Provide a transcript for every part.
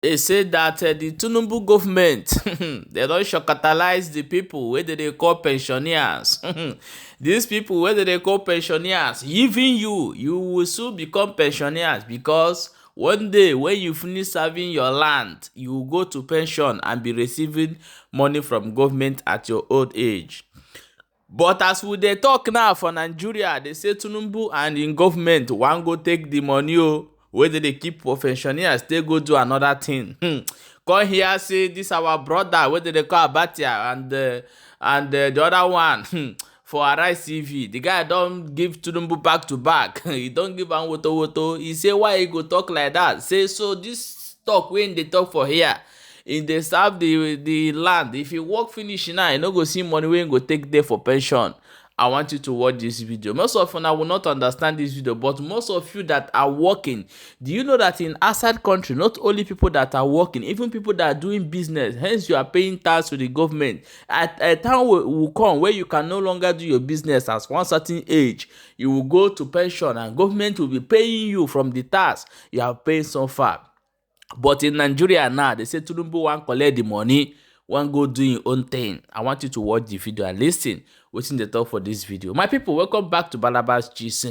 They say that the Tinubu government, they don't capitalize the people where they call pensioners. These people where they call pensioners, even you will soon become pensioners, because one day when you finish serving your land, you will go to pension and be receiving money from government at your old age. But as we dey talk now for Nigeria, they say Tinubu and in government wan go take the money where they keep for pensioners, they go do another thing. Come here say this our brother where they call Abatia and the other one for Arise TV. The guy don't give Tinubu back to back. He don't give am woto. He say why he go talk like that? Say so this talk when they talk for here. If they serve the land, if you work finish now, you no go see money when you go take there for pension. I want you to watch this video. Most of you will not understand this video, but most of you that are working, do you know that in outside country, not only people that are working, even people that are doing business, hence you are paying tax to the government. At a time will come where you can no longer do your business at one certain age, you will go to pension and government will be paying you from the tax you have paid so far. But in Nigeria now, they say Tinubu wan collect the money, wan go do your own thing. I want you to watch the video and listen wetin dey talk for this video. My people, welcome back to Balabas Gist.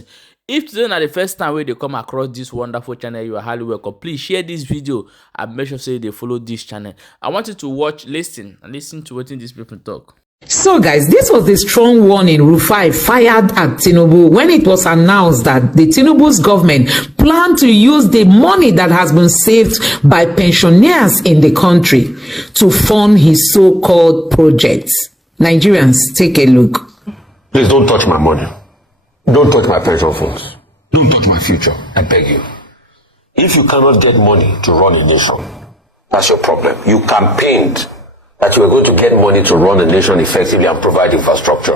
If today na the first time wey dey come across this wonderful channel, you are highly welcome. Please share this video and make sure say they follow this channel. I want you to watch, listen to wetin these people talk. So guys, this was the strong warning Rufai fired at Tinubu when it was announced that the Tinubu's government planned to use the money that has been saved by pensioners in the country to fund his so-called projects. Nigerians, take a look. Please don't touch my money. Don't touch my pension funds. Don't touch my future. I beg you. If you cannot get money to run a nation, that's your problem. You campaigned that you are going to get money to run a nation effectively and provide infrastructure.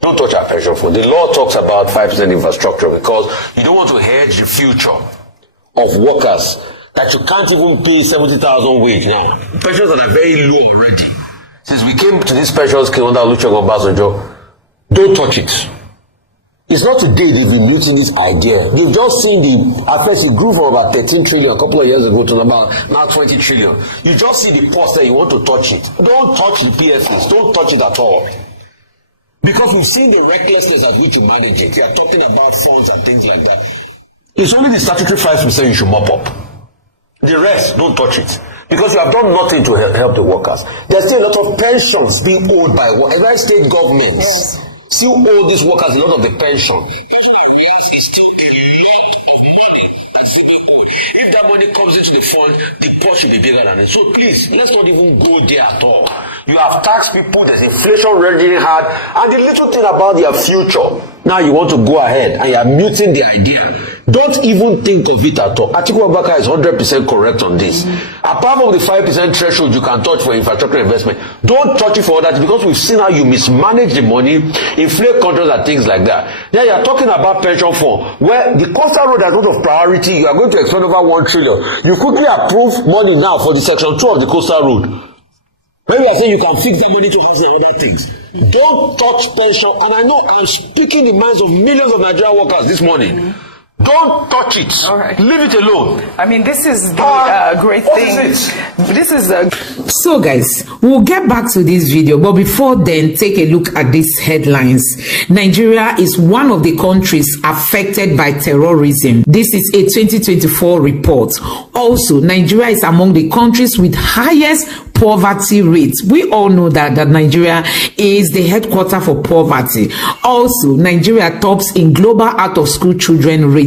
Don't touch our pension fund. The law talks about 5% infrastructure because you don't want to hedge the future of workers that you can't even pay 70,000 wage now. Pensions are very low already. Since we came to this pension scheme under Sh0ćk, don't touch it. It's not today they've been muting this idea. They've just seen at first it grew from about 13 trillion a couple of years ago to about now 20 trillion. You just see the post there, you want to touch it. Don't touch the PSS. Don't touch it at all. Because we've seen the recklessness at which you manage it. We are talking about funds and things like that. It's only the statutory 5% you should mop up. The rest, don't touch it. Because you have done nothing to help the workers. There's still a lot of pensions being owed by every state governments. Yes. Still owe these workers a lot of the pension. Pension arrears is still a lot of money that's still owed. If that money comes into the fund, the pot should be bigger than it. So please, let's not even go there at all. You have taxed people, there's inflation raging hard, and the little thing about their future, now you want to go ahead and you are muting the idea. Don't even think of it at all. Atiku Abubakar is 100% correct on this. Apart from the 5% threshold you can touch for infrastructure investment, don't touch it for that because we've seen how you mismanage the money, inflate contracts and things like that. Then you are talking about pension fund, where the coastal road has a lot of priority. You are going to expend over 1 trillion. You quickly approve money now for the section 2 of the coastal road. When you are saying you can fix the money to house and other things, don't touch pension. And I know I'm speaking in the minds of millions of Nigerian workers this morning. Don't touch it. All right. Leave it alone. I mean, this is the great thing. This is a... So guys, we'll get back to this video, but before then, take a look at these headlines. Nigeria is one of the countries affected by terrorism. This is a 2024 report. Also, Nigeria is among the countries with highest poverty rates. We all know that Nigeria is the headquarter for poverty. Also, Nigeria tops in global out-of-school children rating.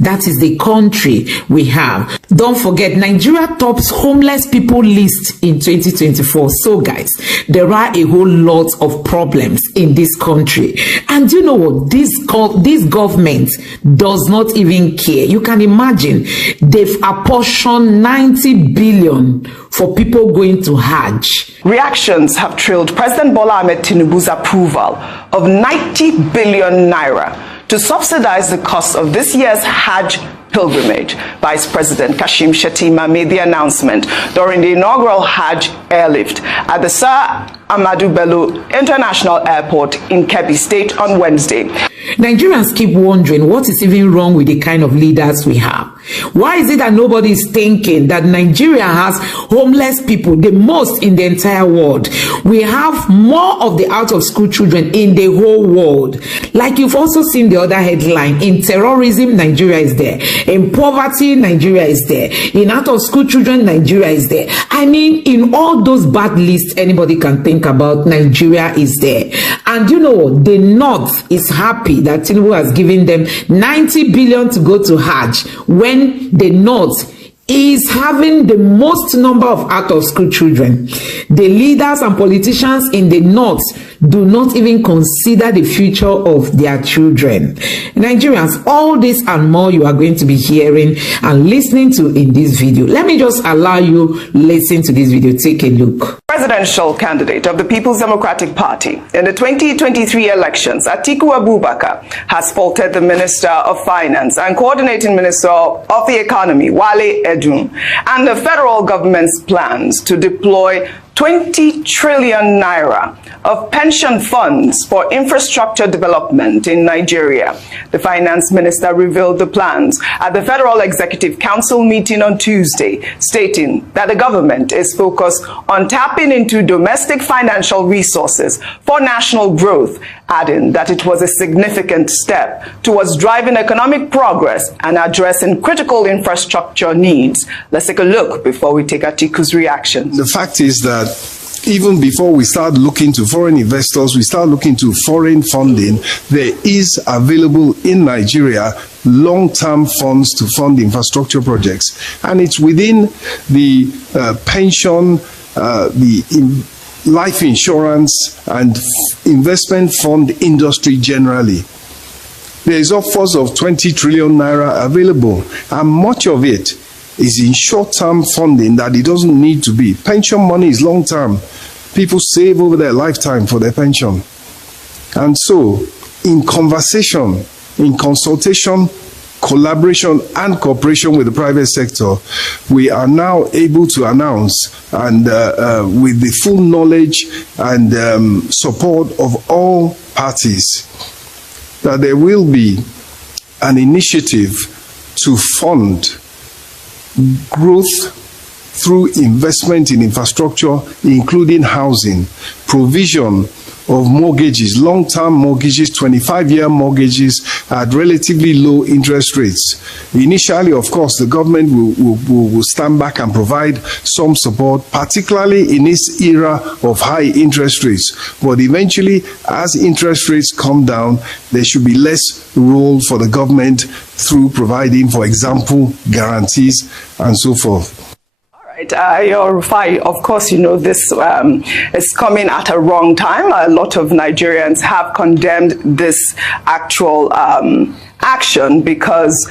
That is the country we have. Don't forget, Nigeria tops homeless people list in 2024. So guys, there are a whole lot of problems in this country. And you know what? This government does not even care. You can imagine they've apportioned 90 billion for people going to Hajj. Reactions have trailed President Bola Ahmed Tinubu's approval of 90 billion naira to subsidize the cost of this year's Hajj pilgrimage. Vice President Sh0ćk made the announcement during the inaugural Hajj airlift at the Sir Ahmadu Bello International Airport in Kebbi State on Wednesday. Nigerians keep wondering what is even wrong with the kind of leaders we have. Why is it that nobody is thinking that Nigeria has homeless people, the most in the entire world? We have more of the out-of-school children in the whole world. Like you've also seen the other headline, in terrorism, Nigeria is there. In poverty, Nigeria is there. In out-of-school children, Nigeria is there. I mean, in all those bad lists anybody can think about, Nigeria is there. And you know, the North is happy that Tinubu has given them 90 billion to go to Hajj, when the North is having the most number of out-of-school children. The leaders and politicians in the North do not even consider the future of their children. Nigerians, all this and more you are going to be hearing and listening to in this video. Let me just allow you listen to this video. Take a look. Presidential candidate of the People's Democratic Party in the 2023 elections, Atiku Abubakar, has faulted the Minister of Finance and Coordinating Minister of the Economy, Wale Edun, and the federal government's plans to deploy 20 trillion naira of pension funds for infrastructure development in Nigeria. The finance minister revealed the plans at the Federal Executive Council meeting on Tuesday, stating that the government is focused on tapping into domestic financial resources for national growth, adding that it was a significant step towards driving economic progress and addressing critical infrastructure needs. Let's take a look before we take Atiku's reaction. The fact is that even before we start looking to foreign investors, we start looking to foreign funding, there is available in Nigeria long-term funds to fund infrastructure projects. And it's within the pension, life insurance and investment fund industry generally. There is upwards of 20 trillion naira available, and much of it is in short-term funding that it doesn't need to be. Pension money is long-term. People save over their lifetime for their pension. And so, in conversation, in consultation, collaboration and cooperation with the private sector, we are now able to announce, and with the full knowledge and support of all parties, that there will be an initiative to fund growth through investment in infrastructure, including housing, provision of mortgages, long-term mortgages, 25-year mortgages at relatively low interest rates. Initially, of course, the government will stand back and provide some support, particularly in this era of high interest rates. But eventually, as interest rates come down, there should be less role for the government through providing, for example, guarantees and so forth. Rufai, of course, you know, this is coming at a wrong time. A lot of Nigerians have condemned this actual action because,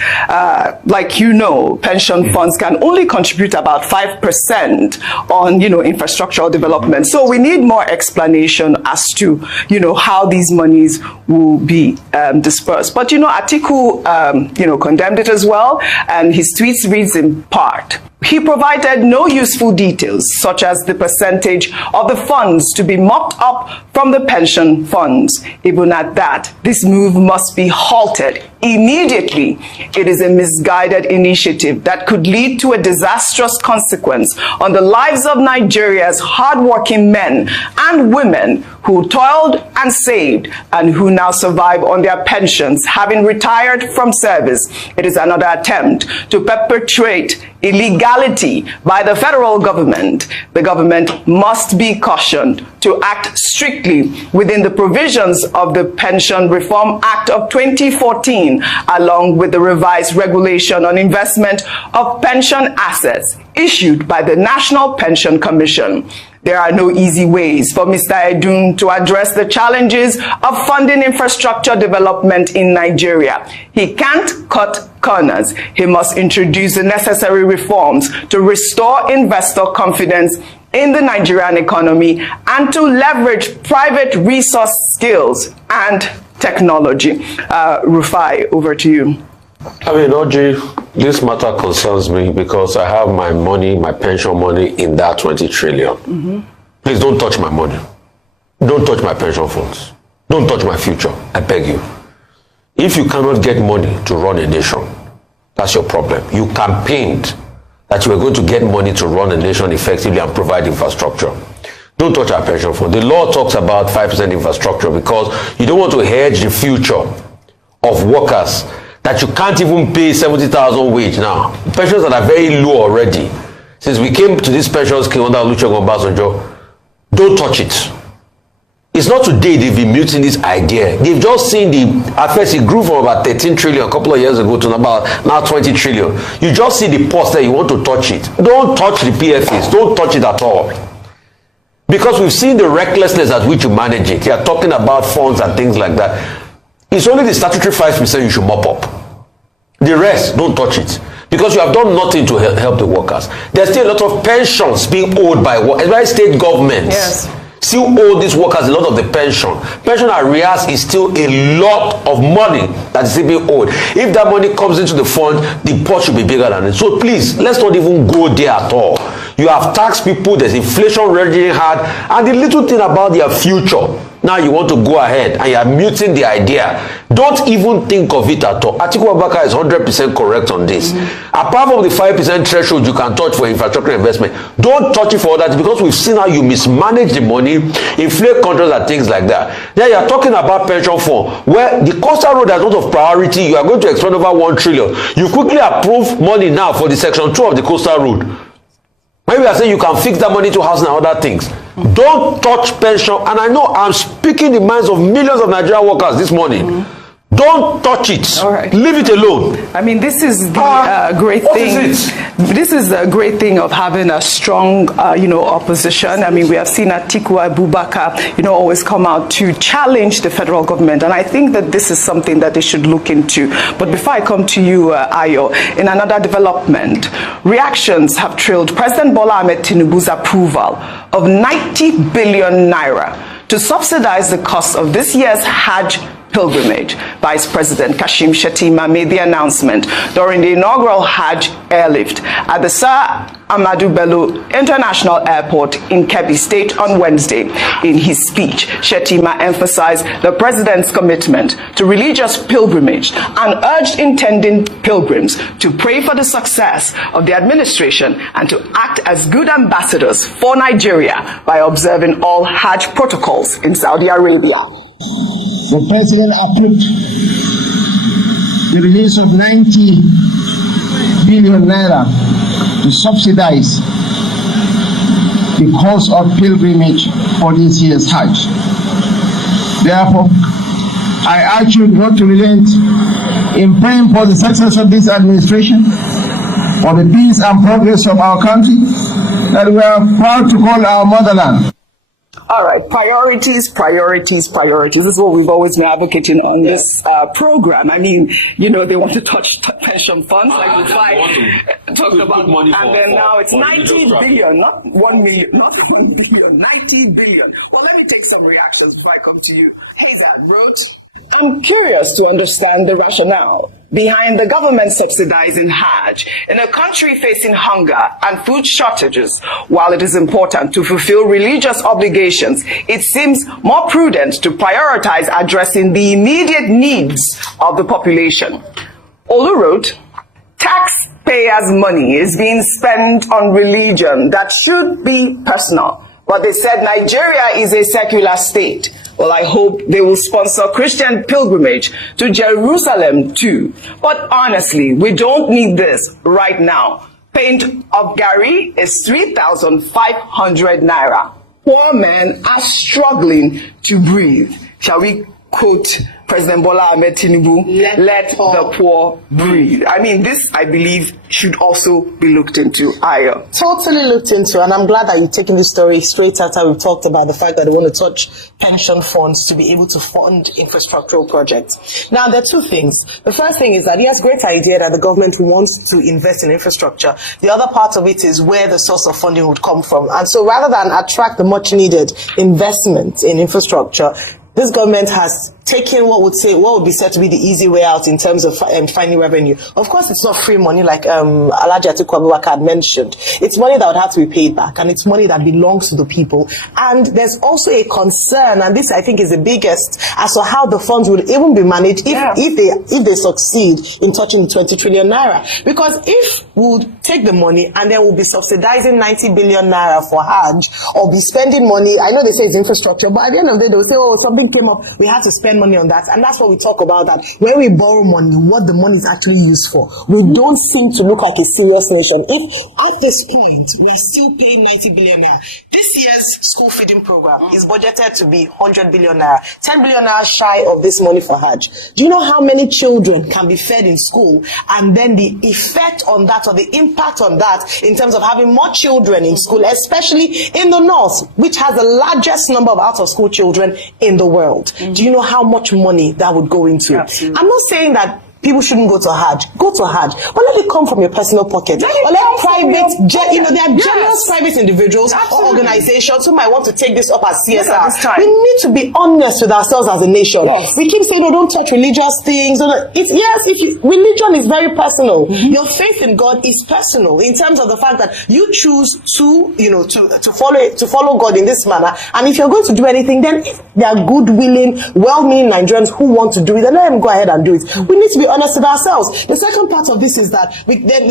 like you know, pension funds can only contribute about 5% on, you know, infrastructural development. So we need more explanation as to, you know, how these monies will be dispersed. But, you know, Atiku, you know, condemned it as well, and his tweets reads in part: he provided no useful details, such as the percentage of the funds to be mopped up from the pension funds. Even at that, this move must be halted immediately. It is a misguided initiative that could lead to a disastrous consequence on the lives of Nigeria's hardworking men and women who toiled and saved and who now survive on their pensions, having retired from service. It is another attempt to perpetrate illegality by the federal government. The government must be cautioned to act strictly within the provisions of the Pension Reform Act of 2014, along with the revised regulation on investment of pension assets issued by the National Pension Commission. There are no easy ways for Mr. Edun to address the challenges of funding infrastructure development in Nigeria. He can't cut corners. He must introduce the necessary reforms to restore investor confidence in the Nigerian economy and to leverage private resource skills and technology. Rufai, over to you. I mean, Oji, this matter concerns me because I have my money, my pension money in that 20 trillion. Please don't touch my money. Don't touch my pension funds. Don't touch my future. I beg you. If you cannot get money to run a nation, that's your problem. You campaigned that you were going to get money to run a nation effectively and provide infrastructure. Don't touch our pension fund. The law talks about 5% infrastructure because you don't want to hedge the future of workers that you can't even pay 70,000 wage now. Pensions that are very low already. Since we came to this pension scheme under Sh0ćk, don't touch it. It's not today they've been muting this idea. They've just seen at first it grew from about 13 trillion a couple of years ago to about now 20 trillion. You just see the post there, you want to touch it. Don't touch the PFAs. Don't touch it at all. Because we've seen the recklessness at which you manage it. You're talking about funds and things like that. It's only the statutory 5% you should mop up. The rest, don't touch it. Because you have done nothing to help the workers. There's still a lot of pensions being owed by state governments. Yes. Still owe these workers a lot of the pension. Pension arrears is still a lot of money that is still being owed. If that money comes into the fund, the pot should be bigger than it. So please, let's not even go there at all. You have taxed people, there's inflation raging hard, and the little thing about their future. Now you want to go ahead and you are muting the idea. Don't even think of it at all. Atiku Abubakar is 100% correct on this. Apart from the 5% threshold you can touch for infrastructure investment, don't touch it for that because we've seen how you mismanage the money, inflate contracts and things like that. Then you are talking about pension fund where the coastal road has a lot of priority. You are going to expend over 1 trillion. You quickly approve money now for the section 2 of the coastal road. Maybe I say you can fix that money to housing and other things. Don't touch pension. And I know I'm speaking the minds of millions of Nigerian workers this morning. Don't touch it. All right. Leave it alone. I mean, this is the great thing. This is the great thing of having a strong, opposition. I mean, we have seen Atiku Abubakar, always come out to challenge the federal government, and I think that this is something that they should look into. But before I come to you, Ayo, in another development, reactions have trailed President Bola Ahmed Tinubu's approval of 90 billion naira to subsidize the cost of this year's Hajj pilgrimage. Vice President Sh0ćk made the announcement during the inaugural Hajj airlift at the Sir Ahmadu Bello International Airport in Kebbi State on Wednesday. In his speech, Sh0ćk emphasized the president's commitment to religious pilgrimage and urged intending pilgrims to pray for the success of the administration and to act as good ambassadors for Nigeria by observing all Hajj protocols in Saudi Arabia. The President approved the release of 90 billion naira to subsidize the cost of pilgrimage for this year's Hajj. Therefore, I urge you not to relent in praying for the success of this administration, for the peace and progress of our country that we are proud to call our motherland. All right, priorities. This is what we've always been advocating on this program. I mean, they want to touch pension funds, like we talked about, and then now it's 90 billion, not 1 million, not 1 billion, 90 billion. Well, let me take some reactions before I come to you. Hazard wrote, I'm curious to understand the rationale behind the government subsidizing Hajj in a country facing hunger and food shortages. While it is important to fulfill religious obligations, it seems more prudent to prioritize addressing the immediate needs of the population. Olu wrote, taxpayers' money is being spent on religion that should be personal. But they said Nigeria is a secular state. Well, I hope they will sponsor Christian pilgrimage to Jerusalem too. But honestly, we don't need this right now. Pint of Gary is 3,500 naira. Poor men are struggling to breathe. Shall we quote President Bola Ahmed Tinubu, let the poor breathe. I mean, this, I believe, should also be looked into. Ayo. Totally looked into, and I'm glad that you've taken this story straight after we've talked about the fact that they want to touch pension funds to be able to fund infrastructural projects. Now, there are two things. The first thing is that he has a great idea that the government wants to invest in infrastructure. The other part of it is where the source of funding would come from. And so rather than attract the much needed investment in infrastructure, this government has taken what would be said to be the easy way out in terms of finding revenue. Of course, it's not free money like Alhaji Atiku Abubakar had mentioned. It's money that would have to be paid back, and it's money that belongs to the people. And there's also a concern, and this I think is the biggest, as to how the funds will even be managed if they succeed in touching the 20 trillion naira. Because if we'll take the money and then we'll be subsidizing 90 billion naira for Hajj, or be spending money, I know they say it's infrastructure, but at the end of the day they'll say, oh, something came up, we have to spend money on that. And that's what we talk about, that when we borrow money, what the money is actually used for. We don't seem to look like a serious nation. If at this point we are still paying 90 billion naira, this year's school feeding program is budgeted to be 100 billion naira, 10 billion naira shy of this money for Hajj. Do you know how many children can be fed in school, and then the effect on that, or the impact on that, in terms of having more children in school, especially in the north, which has the largest number of out-of-school children in the world? Do you know how much money that would go into? Absolutely. I'm not saying that people shouldn't go to Hajj. Go to Hajj, but let it come from your personal pocket. Or let private, there are generous private individuals or organizations who might want to take this up as CSR. We need to be honest with ourselves as a nation. We keep saying, "Oh, don't touch religious things." Religion is very personal. Your faith in God is personal, in terms of the fact that you choose to follow God in this manner. And if you're going to do anything, then if there are good, willing, well-meaning Nigerians who want to do it, then let them go ahead and do it. We need to be honest with ourselves. The second part of this is that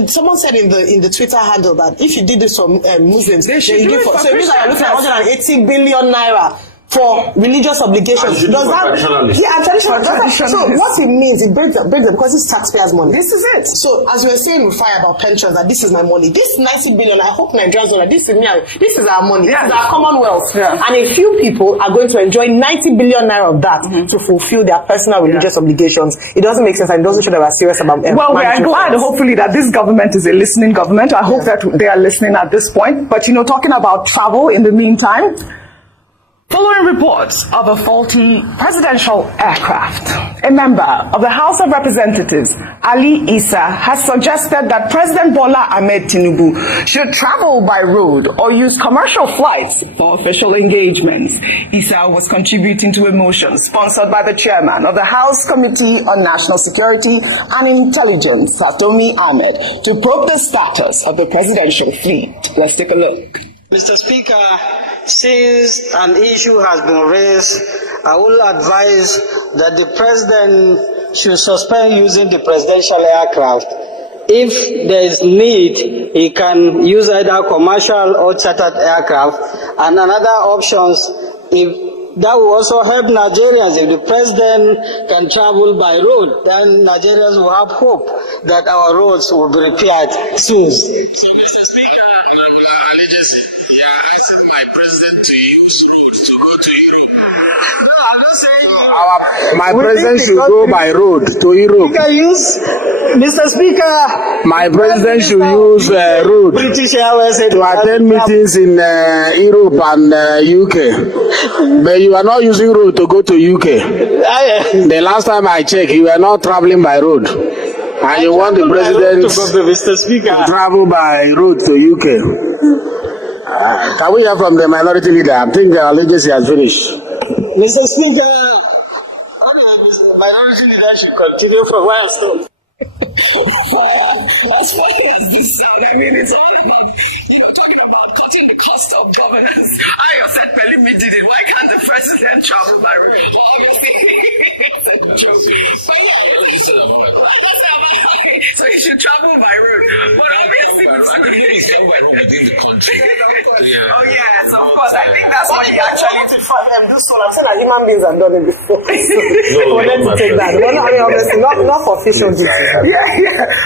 someone said in the Twitter handle that if you did this for Muslims, then you give for. So it means that you're looking at 180 billion naira for religious obligations. Does that? Yeah, and traditional. So what it means, it breaks them because it's taxpayers' money. This is it. So as we were saying with Fire about pensions, that this is my money. This 90 billion, I hope Nigerians know that this is our money. This is our commonwealth. And a few people are going to enjoy 90 billion naira of that to fulfill their personal religious obligations. It doesn't make sense, and it doesn't show that we're serious about it. Well, we are glad, hopefully, that this government is a listening government. I hope that they are listening at this point. But, talking about travel in the meantime, following reports of a faulty presidential aircraft, a member of the House of Representatives, Ali Issa, has suggested that President Bola Ahmed Tinubu should travel by road or use commercial flights for official engagements. Issa was contributing to a motion sponsored by the chairman of the House Committee on National Security and Intelligence, Satomi Ahmed, to probe the status of the presidential fleet. Let's take a look. Mr. Speaker, since an issue has been raised, I will advise that the President should suspend using the presidential aircraft. If there is need, he can use either commercial or chartered aircraft. And another options, that will also help Nigerians. If the President can travel by road, then Nigerians will have hope that our roads will be repaired soon. So, Mr. Speaker, my president to use road to go to Europe. No, I'm not saying my president should go by road to Europe. You can use, Mr. Speaker. My president should use road British Airways to attend meetings in Europe and UK. But you are not using road to go to UK. The last time I checked, you were not traveling by road. And you want the president to travel by road to UK. Can we hear from the minority leader? I think our legacy has finished. Mr. Speaker, minority leader should continue from where I stopped. As funny as this sounds, it's all about, talking about cutting the cost of governance. I said, Pelumi did it. Why can't the president travel by road? Well, obviously, it's a joke. But so he should travel by road. But obviously, within the country. Oh, yes, of course. I think that's what he actually did for them. I'm saying that human beings have done it before. So let's take that. Obviously, not for official duty.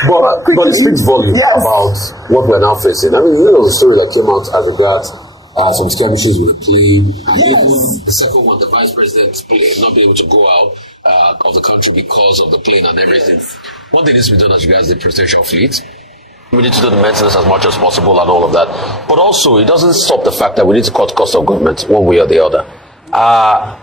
But it speaks volumes about what we're now facing. I mean, the story that came out as regards some skirmishes with a plane. And the second one, the vice president's plane not being able to go out of the country because of the plane and everything. One thing needs to be done as regards the presidential fleet. We need to do the maintenance as much as possible and all of that. But also, it doesn't stop the fact that we need to cut cost of government one way or the other.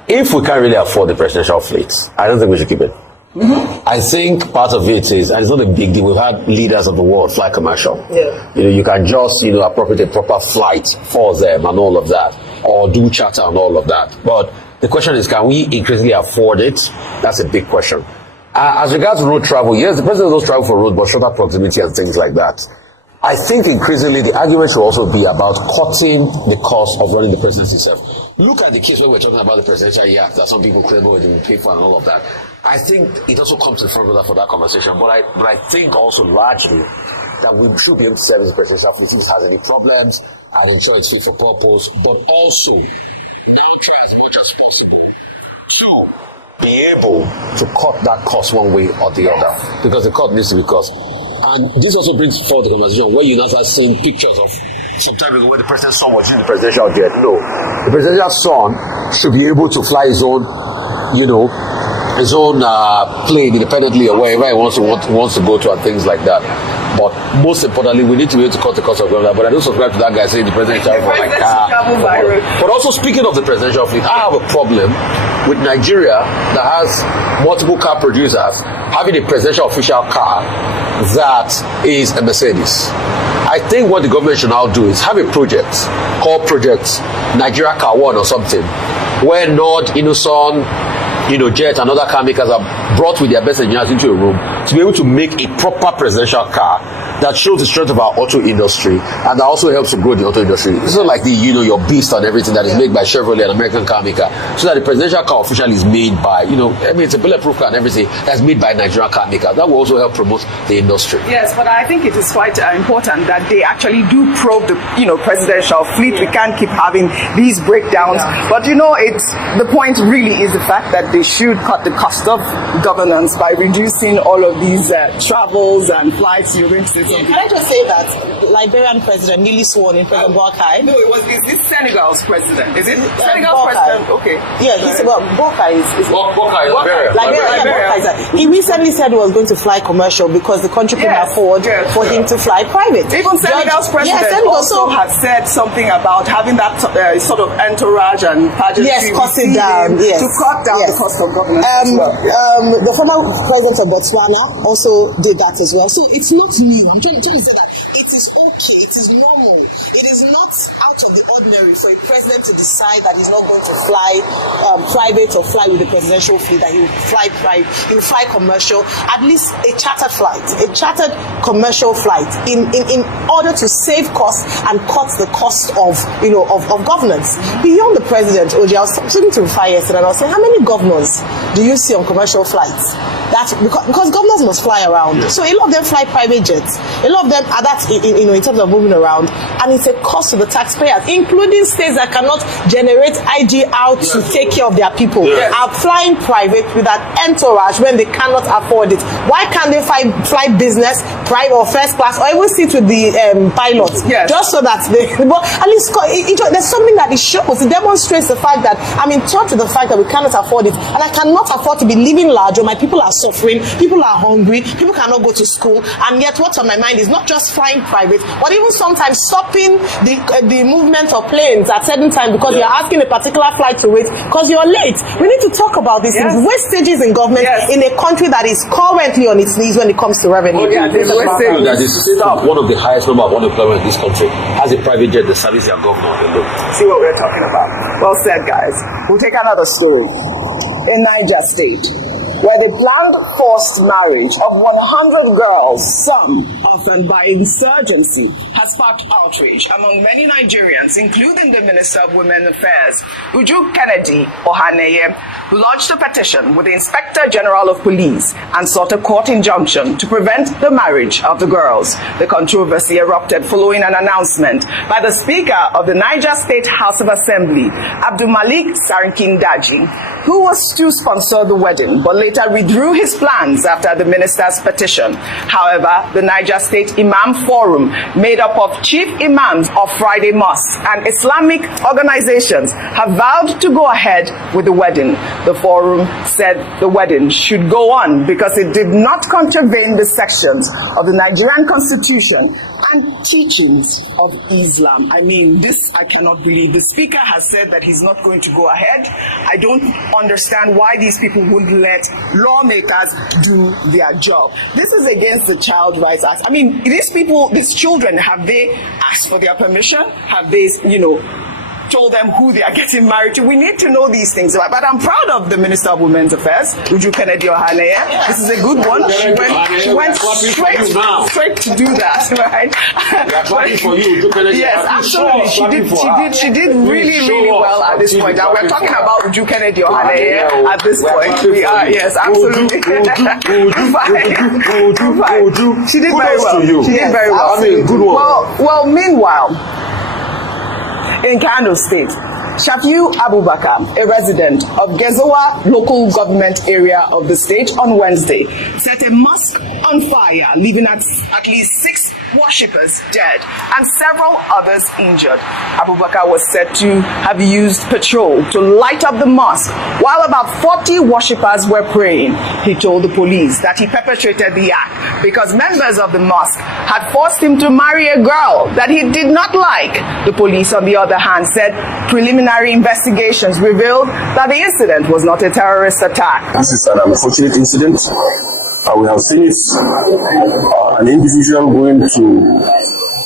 If we can't really afford the presidential fleet, I don't think we should keep it. I think part of it is, and it's not a big deal, we've had leaders of the world fly commercial. You can just, appropriate a proper flight for them and all of that, or do charter and all of that. But The question is, can we increasingly afford it? That's a big question. As regards road travel, yes, the president does travel for road, but shorter proximity and things like that. I think increasingly the argument should also be about cutting the cost of running the presidency itself. Look at the case where we're talking about the presidential yacht that some people claim they will pay for and all of that. I think it also comes to the front of that for that conversation. But I think also largely that we should be able to service the presidential fleet if it has any problems and ensure it's fit for purpose, but also try as much as possible to be able to cut that cost one way or the other, because the cut needs to be cost. And this also brings forward the conversation where you now start seeing pictures of some time ago when the president's son was using the presidential jet. No, the presidential son should be able to fly his own, plane independently or wherever he wants to go to and things like that. But most importantly, we need to be able to cut the cost of government. But I don't subscribe to that guy saying the president travel for my car. But also, speaking of the presidential fleet, I have a problem with Nigeria that has multiple car producers having a presidential official car that is a Mercedes. I think what the government should now do is have a project called Project Nigeria Car One or something, where Nord, Innoson, Jet and other car makers are brought with their best engineers into a room to be able to make a proper presidential car that shows the strength of our auto industry and that also helps to grow the auto industry. It's not like your Beast and everything that is made by Chevrolet, an American car maker, so that the presidential car officially is made by, it's a bulletproof car and everything that's made by Nigerian car maker. That will also help promote the industry. Yes, but I think it is quite important that they actually do probe the, presidential fleet. We can't keep having these breakdowns. But it's the point really is the fact that they should cut the cost of governance by reducing all of these travels and flights. You're going to say something. Can I just say that Liberian president newly sworn in, President Boakai? No, is this Senegal's president? Is it Senegal's president? Okay. Yeah, Boakai is Liberia. He recently said he was going to fly commercial because the country couldn't afford for him to fly private. Even Senegal's president also has said something about having that sort of entourage and pageantry. Yes, cut it down. Yes. To cut down the cost of governance the former president of Botswana also did that as well. So it's not new. I'm trying to say that it is okay, it is normal. It is not out of the ordinary for a president to decide that he's not going to fly private or fly with the presidential fleet, that he will fly private, he will fly commercial, at least a chartered flight, a chartered commercial flight in order to save costs and cut the cost of governance. Beyond the president, OJ, I was speaking to Rufai yesterday and I was saying, how many governors do you see on commercial flights? That's because governors must fly around. So a lot of them fly private jets. A lot of them are that in terms of moving around, and it's a cost to the taxpayers, including states that cannot generate IGR to take care of their people. Are flying private with that entourage when they cannot afford it. Why can't they fly business, private or first class, or even sit with the pilots? Just so that they. But at least there's something that it shows. It demonstrates the fact that I'm in touch with the fact that we cannot afford it, and I cannot afford to be living large, or my people are suffering, people are hungry, people cannot go to school, and yet what's on my mind is not just flying private, but even sometimes stopping the movement of planes at certain time because you're asking a particular flight to wait because you're late. We need to talk about these things. Wastages in government in a country that is currently on its knees when it comes to revenue. That is one of the highest number of unemployment in this country has a private jet that services their governor. See what we're talking about. Well said, guys. We'll take another story. In Niger State, where the planned forced marriage of 100 girls, some often by insurgency, has sparked outrage among many Nigerians, including the Minister of Women Affairs, Sh0ćk Kennedy Ohaneye, who lodged a petition with the Inspector General of Police and sought a court injunction to prevent the marriage of the girls. The controversy erupted following an announcement by the Speaker of the Niger State House of Assembly, Abdulmalik Sarkin Daji, who was to sponsor the wedding, but later withdrew his plans after the minister's petition. However, the Niger State Imam Forum, made up of chief imams of Friday mosques and Islamic organizations, have vowed to go ahead with the wedding. The forum said the wedding should go on because it did not contravene the sections of the Nigerian Constitution and teachings of Islam. I mean, this I cannot believe. The speaker has said that he's not going to go ahead. I don't understand why these people wouldn't let lawmakers do their job. This is against the Child Rights Act. I mean, these people, these children, have they asked for their permission? Have they, told them who they are getting married to. We need to know these things. But I'm proud of the Minister of Women's Affairs, Sh0ćk Kennedy-Ohaneye. This is a good one. She went straight to do that, right? Yes, absolutely. She did really well at this point. And we're talking about Sh0ćk Kennedy-Ohaneye at this point. We are, yes, absolutely. She did very well. She did very well. I mean, good one. Well, meanwhile, in Kano State, Shafiu Abubakar, a resident of Gezawa local government area of the state, on Wednesday set a mosque on fire, leaving at least 6 worshippers dead and several others injured. Abubakar was said to have used petrol to light up the mosque while about 40 worshippers were praying. He told the police that he perpetrated the act because members of the mosque had forced him to marry a girl that he did not like. The police, on the other hand, said preliminary investigations revealed that the incident was not a terrorist attack. This is an unfortunate incident. We have seen it, an individual going to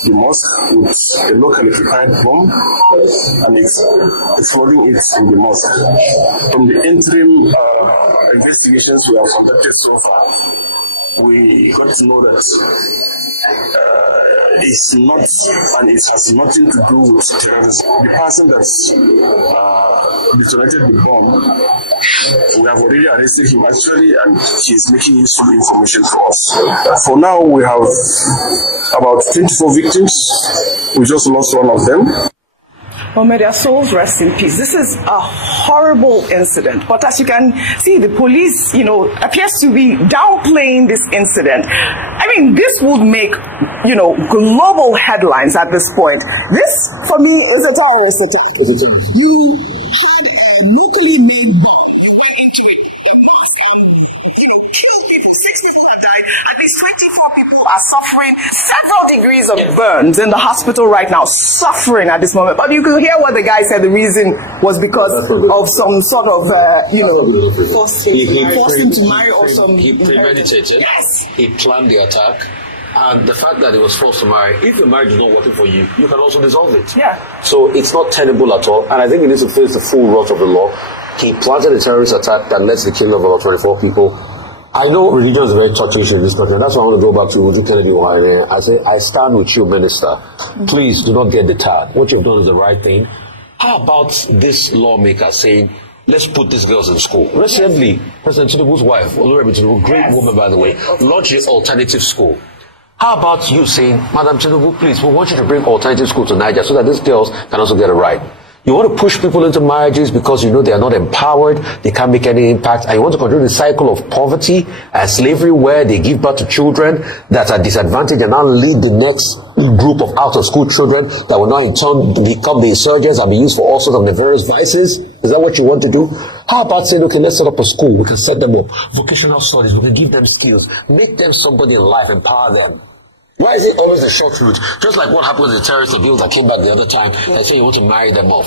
the mosque with a locally prepared bomb and exploding it in the mosque. From the interim investigations we have conducted so far, we got to know that it's not, and it has nothing to do with terrorism. The person that detonated the bomb, we have already arrested him actually, and he's making useful information for us. For now, we have about 24 victims. We just lost one of them. Oh, may their souls rest in peace. This is a horrible incident. But as you can see, the police, appears to be downplaying this incident. I mean, this would make, global headlines at this point. This, for me, is a terrorist attack. You had a locally made bomb. You went into it. 6 people have died. At least 24 people are suffering several degrees of burns in the hospital right now, suffering at this moment. But you can hear what the guy said. The reason was because of some sort of, forced him to marry or some. He premeditated. Yes. He planned the attack. And the fact that he was forced to marry, if your marriage is not working for you, you can also dissolve it. Yeah. So it's not tenable at all. And I think he needs to face the full wrath of the law. He planted a terrorist attack that led to the killing of about 24 people. I know religion is a very touchy issue in this country, and that's why I want to go back to Sh0ćk Kennedy-Ohaneye. I say, I stand with you, Minister. Please do not get deterred. What you've done is the right thing. How about this lawmaker saying, let's put these girls in school? Recently, President Tinubu's wife, Oloremi Tinubu, great woman by the way, launched an alternative school. How about you saying, Madam Tinubu, please, we want you to bring alternative school to Niger so that these girls can also get a right. You want to push people into marriages because you know they are not empowered, they can't make any impact, and you want to control the cycle of poverty and slavery where they give birth to children that are disadvantaged and now lead the next group of out-of-school children that will now in turn become the insurgents and be used for all sorts of nefarious vices? Is that what you want to do? How about saying, okay, let's set up a school, we can set them up, vocational studies, we can give them skills, make them somebody in life, empower them. Why is it always the short route? Just like what happened with the terrorist abuse that came back the other time and say you want to marry them off.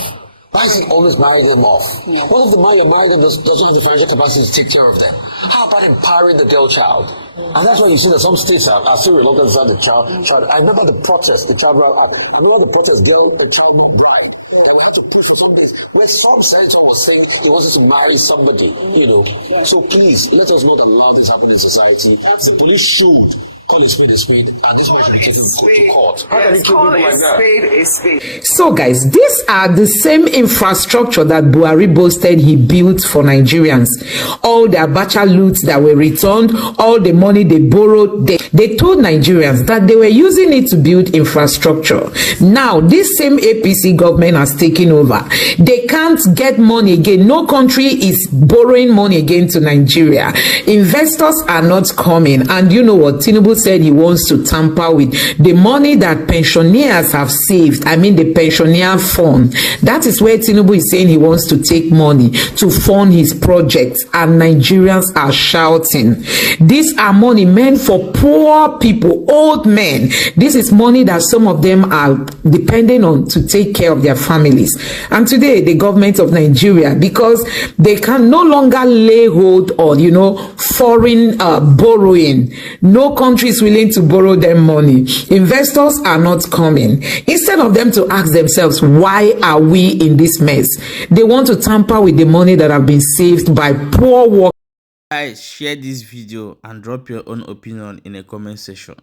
Why is it always marry them off? What if the man you're marrying them doesn't have the financial capacity to take care of them? How about empowering the girl child? And that's why you see that some states are still reluctant to have the child. I remember the protest, the child right up. I remember the protest, the child not bride. They have to pay for something. When some senator was saying he wanted to marry somebody, So please, let us not allow this happen in society. The police should call a spade, and this one should be taken to court. How can you keep people like that? So guys, these are the same infrastructure that Buhari boasted he built for Nigerians. All the Abacha loots that were returned, all the money they borrowed, they told Nigerians that they were using it to build infrastructure. Now, this same APC government has taken over. They can't get money again. No country is borrowing money again to Nigeria. Investors are not coming. And you know what? Tinubu said he wants to tamper with the money that pensioners have saved. I mean the pensioner fund. That is where Tinubu is saying he wants to take money to fund his projects, and Nigerians are shouting. These are money meant for poor people, old men. This is money that some of them are depending on to take care of their families. And today the government of Nigeria, because they can no longer lay hold on foreign borrowing, no country country is willing to borrow them money. Investors are not coming. Instead of them to ask themselves, why are we in this mess? They want to tamper with the money that have been saved by poor work. Guys, share this video and drop your own opinion in the comment section.